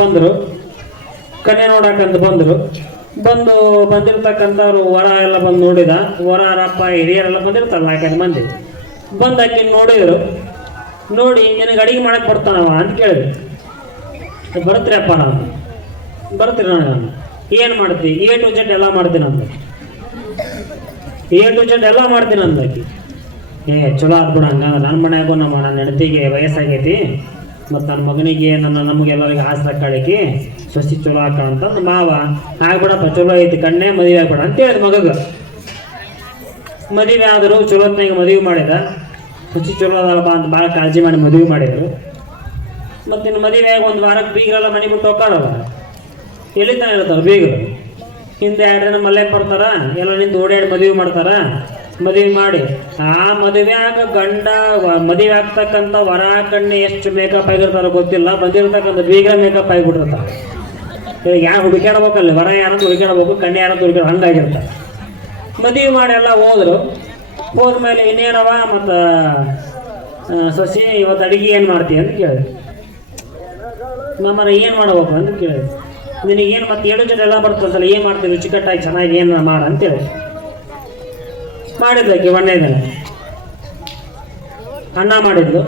ಬಂದರು ಕನ್ಯೆ ನೋಡಕ್ಕಂತ ಬಂದಿರ್ತಕ್ಕಂಥವ್ರು ವರ ಎಲ್ಲ ಬಂದು ನೋಡಿದ. ವರಪ್ಪ ಹಿರಿಯರೆಲ್ಲ ಬಂದಿರ್ತಾರಲ್ಲ 4-5 ಮಂದಿ ಬಂದು ಆಕಿ ನೋಡಿದ್ರು. ನೋಡಿ ನಿನಗೆ ಅಡಿಗೆ ಮಾಡಕ್ಕೆ ಬರ್ತಾನವ ಅಂತ ಕೇಳಿದ್ರು. ಬರ್ತೀರಿ ಅಪ್ಪ, ನಾನು ಬರ್ತೀರಿ, ನಾನು ಏನು ಮಾಡ್ತಿ? A to Z ಎಲ್ಲ ಮಾಡ್ತೀನಿ ಅಂದ. A to Z ಎಲ್ಲ ಮಾಡ್ತೀನಿ ಅಂದಾಕಿ. ಚಲೋ ಆದ್ಬಿಡ, ಹಂಗಂದ್ರೆ ನನ್ನ ಮನ್ಯಾಗೂ ನನ್ನ ಹೆಂಡತಿಗೆ ವಯಸ್ಸಾಗೈತಿ, ಮತ್ತು ನನ್ನ ಮಗನಿಗೆ ನಮಗೆಲ್ಲರಿಗೆ ಹಾಸ್ತಾಕಳಿಕೆ ಸಸಿ ಚಲೋ ಹಾಕೋಣ ಅಂತಂದು ಮಾವ ಆಗ್ಬಿಡಪ್ಪ, ಚಲೋ ಐತಿ ಕಣ್ಣೇ, ಮದುವೆ ಆಗ್ಬೇಡ ಅಂತ ಹೇಳಿದ ಮಗಗೆ. ಮದುವೆ ಆದರು, ಚಲೋತ್ನಾಗ ಮದುವೆ ಮಾಡಿದ. ಸಸಿ ಚಲೋ ಅದಲ್ಲಪ್ಪ ಅಂತ ಭಾಳ ಕಾಳಜಿ ಮಾಡಿ ಮದುವೆ ಮಾಡಿದರು. ಮತ್ತು ಇನ್ನು ಮದುವೆ ಆಗಿ ಒಂದು ವಾರಕ್ಕೆ ಬೀಗರೆಲ್ಲ ಮನೆ ಬಿಟ್ಟು ಹೋಗ್ತಾರಲ್ಲ, ಎಲ್ಲಿತಾನೆ ಇರ್ತಾರೆ ಬೀಗರು. ಹಿಂದೆ 2 ದಿನ ಮಲ್ಯಕ್ಕೆ ಬರ್ತಾರ, ಎಲ್ಲ ನಿಂತು ಓಡಾಡಿ ಮದುವೆ ಮಾಡ್ತಾರ. ಮದುವೆ ಮಾಡಿ ಆ ಮದುವೆಯಾಗ ಗಂಡ ಮದುವೆ ಆಗ್ತಕ್ಕಂಥ ವರ ಕಣ್ಣೆ ಎಷ್ಟು ಮೇಕಪ್ ಆಗಿರ್ತಾರೋ ಗೊತ್ತಿಲ್ಲ, ಬಂದಿರ್ತಕ್ಕಂಥ ಬೀಗ ಮೇಕಪ್ ಆಗಿಬಿಟ್ಟಿರ್ತಾರೆ. ಈಗ ಯಾರು ಹುಡುಕಾಡ್ಬೇಕಲ್ಲ, ವರ ಯಾರಂತ ಹುಡುಕಾಡ್ಬೇಕು, ಕಣ್ಣೆ ಯಾರಂತ ಹುಡುಕಾಡ, ಹಂಗಾಗಿರ್ತಾರೆ. ಮದುವೆ ಮಾಡಿ ಎಲ್ಲ ಹೋದ್ಮೇಲೆ ಇನ್ನೇನವ ಮತ್ತು ಸಸಿ ಇವತ್ತು ಅಡುಗೆ ಏನು ಮಾಡ್ತೀವಿ ಅಂತ ಕೇಳಿದೆ. ನಮ್ಮನ್ನ ಏನು ಮಾಡ್ಬೇಕು ಅಂತ ಕೇಳಿದೆ. ನಿನಗೇನು ಮತ್ತೆ 7 ಜನ ಎಲ್ಲ ಬರ್ತಂತಲ್ಲ, ಏನು ಮಾಡ್ತೀವಿ ರುಚಿಕಟ್ಟಾಗಿ ಚೆನ್ನಾಗಿ ಏನು ಮಾಡ ಅಂತೇಳಿ ಮಾಡಿದ್ಲಕ್ಕೆ. 1ನೇ ದಿನ ಅನ್ನ ಮಾಡಿದ್ಲು,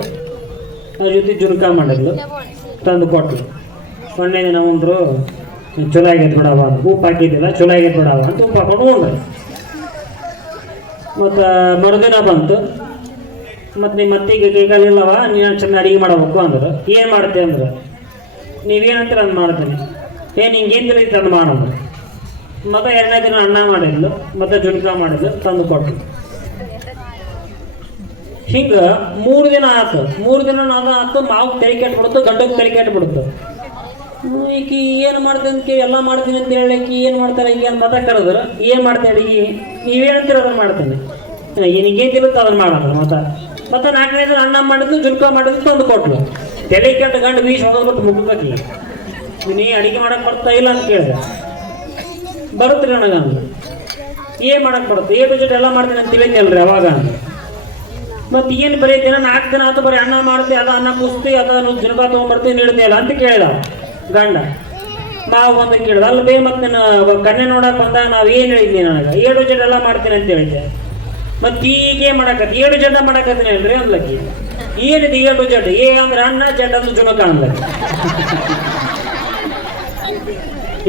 ಅದ್ರ ಜೊತೆ ಜುರ್ಕ ಮಾಡಿದ್ಲು, ತಂದು ಕೊಟ್ಲು. 1ನೇ ದಿನ ಉಂಡ್ರು, ಚಲೋ ಆಗೈತೆ ಬಿಡವ, ಉಪ್ಪು ಹಾಕಿದ್ದಿಲ್ಲ, ಚಲೋ ಆಗೈತೆ ಬಿಡವ ಅಂತ ಉಪ್ಪು ಹಾಕೊಂಡು ಉಂಡ್ರು. ಮತ್ತು ಮರುದಿನ ಬಂತು, ಮತ್ತು ನಿಮ್ಮ ಮತ್ತಿಗೆ ಕೈಗಾಲಿಲ್ಲವ, ನೀನು ಚೆನ್ನಾಗಿ ಅಡುಗೆ ಮಾಡಬೇಕು ಅಂದರು. ಏನು ಮಾಡ್ತೀವಿ ಅಂದ್ರೆ, ನೀವೇನಂತೀರ ಅದು ಮಾಡ್ತೀನಿ, ನಿಂಗೇನು ತಿಳಿಯುತ್ತೆ ಅದು ಮಾಡೋದು. ಮತ್ತು 2ನೇ ದಿನ ಅನ್ನ ಮಾಡಿದ್ಲು, ಮತ್ತು ಜುಣ್ಕ ಮಾಡಿದ್ಲು, ತಂದು ಕೊಟ್ಟರು. ಹಿಂಗೆ 3 ದಿನ ಆಯ್ತು. 3 ದಿನ ಆಯ್ತು, ಮಾವು ತಲೆ ಕೆಟ್ಬಿಡ್ತು, ಗಂಡಕ್ಕೆ ತಲೆ ಕೆಟ್ಬಿಡ್ತು. ಈಕಿ ಏನು ಮಾಡ್ತೀನಿ ಎಲ್ಲ ಮಾಡ್ತೀನಿ ಅಂತ ಹೇಳಕ್ಕೆ ಏನು ಮಾಡ್ತಾರೆ, ಈಗ ಏನು ಮತ ಕರೆದ್ರು ಏನು ಮಾಡ್ತೀನಿ ಅಡಿಗೆ, ನೀವೇನಂತೀರ ಅದನ್ನು ಮಾಡ್ತೀನಿ, ನಿಂಗೇನು ತಿಳುತ್ತೆ ಅದನ್ನು ಮಾಡೋದು. ಮತ್ತು 4ನೇ ದಿನ ಅನ್ನ ಮಾಡಿದ್ಲು, ಜುಣ್ಕ ಮಾಡಿದ್ಲು, ತಂದು ಕೊಟ್ಲು. ತಲೆ ಕೆಟ್ಟ ಗಂಡು ಬೀಸ್ ಹೋಗೋದ್ಬಿಟ್ಟು ಮುಗ್ಗಕ್ಕೆ, ನೀ ಅಡಿಗೆ ಮಾಡಕ್ಕೆ ಬರ್ತಾ ಇಲ್ಲ ಅಂತ ಕೇಳಿದೆ. ಬರುತ್ತೀರಿ ನನಗಂದು, ಏನು ಮಾಡಕ್ಕೆ ಬರುತ್ತೆ, A to Z ಎಲ್ಲ ಮಾಡ್ತೀನಿ ಅಂತ ತಿಳಿಯಲ್ರಿ ಅವಾಗ. ಮತ್ತು ಏನು ಬರೀತೀನ 4 ದಿನ ಆಯ್ತು, ಬರೀ ಅನ್ನ ಮಾಡ್ತೀವಿ, ಅದ ಅನ್ನ ಕುಸ್ತಿ, ಅದನ್ನು ಜುನ್ಕ ತೊಗೊಂಡ್ಬರ್ತೀವಿ, ನೀಡ್ತೀಯಲ್ಲ ಅಂತ ಕೇಳಿದ ಗಂಡ. ನಾವು ಒಂದು ಕೇಳಿದ, ಅಲ್ಲಿ ಬೇ ಮತ್ತು ನೀನು ಕನ್ಯೆ ನೋಡಕ್ಕೆ ಬಂದಾಗ ನಾವು ಏನು ಹೇಳಿದ್ವಿ, ನನಗೆ A to Z ಎಲ್ಲ ಮಾಡ್ತೀನಿ ಅಂತ ಹೇಳಿದ್ದೆ. ಮತ್ತು ಹೀಗೆ ಮಾಡಕತ್ತಿ A to Z ಮಾಡಕತ್ತೀನಿ ಹೇಳ್ರಿ ಅಂದ್ಲಕ್ಕಿ. ಏನಿದೆ A to Z? A ಅಂದ್ರೆ ಅನ್ನ, Z ಅಂದ್ರೆ ಜುನಕ ಅಂದ್ಲಕ್ಕಿ.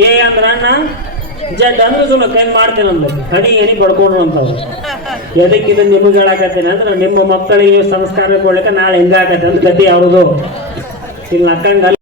A ಅಂದ್ರೆ ಅನ್ನ, Z ಅಂದ್ರೆ ಜುನಕ ಏನು ಮಾಡ್ತೀನಿ ಅಂದ್ಲಕ್ಕಿ. ಹನಿ ಬಡ್ಕೊಂಡ್ರು ಅಂತವ್ರು. ಎದಕ್ಕೆ ಇದನ್ನು ನಿಮಗೆ ಹೇಳಾಕತ್ತೀನಿ ಅಂದ್ರೆ, ನಿಮ್ಮ ಮಕ್ಕಳಿಗೆ ಸಂಸ್ಕಾರ ಕೊಡ್ಲಿಕ್ಕೆ ನಾಳೆ ಹಿಂಗಾಕತ್ತೆ ಅಂತ ಗತಿ ಅವ್ರದು ಇಲ್ಲಿ ನಕ್ಕಂಗ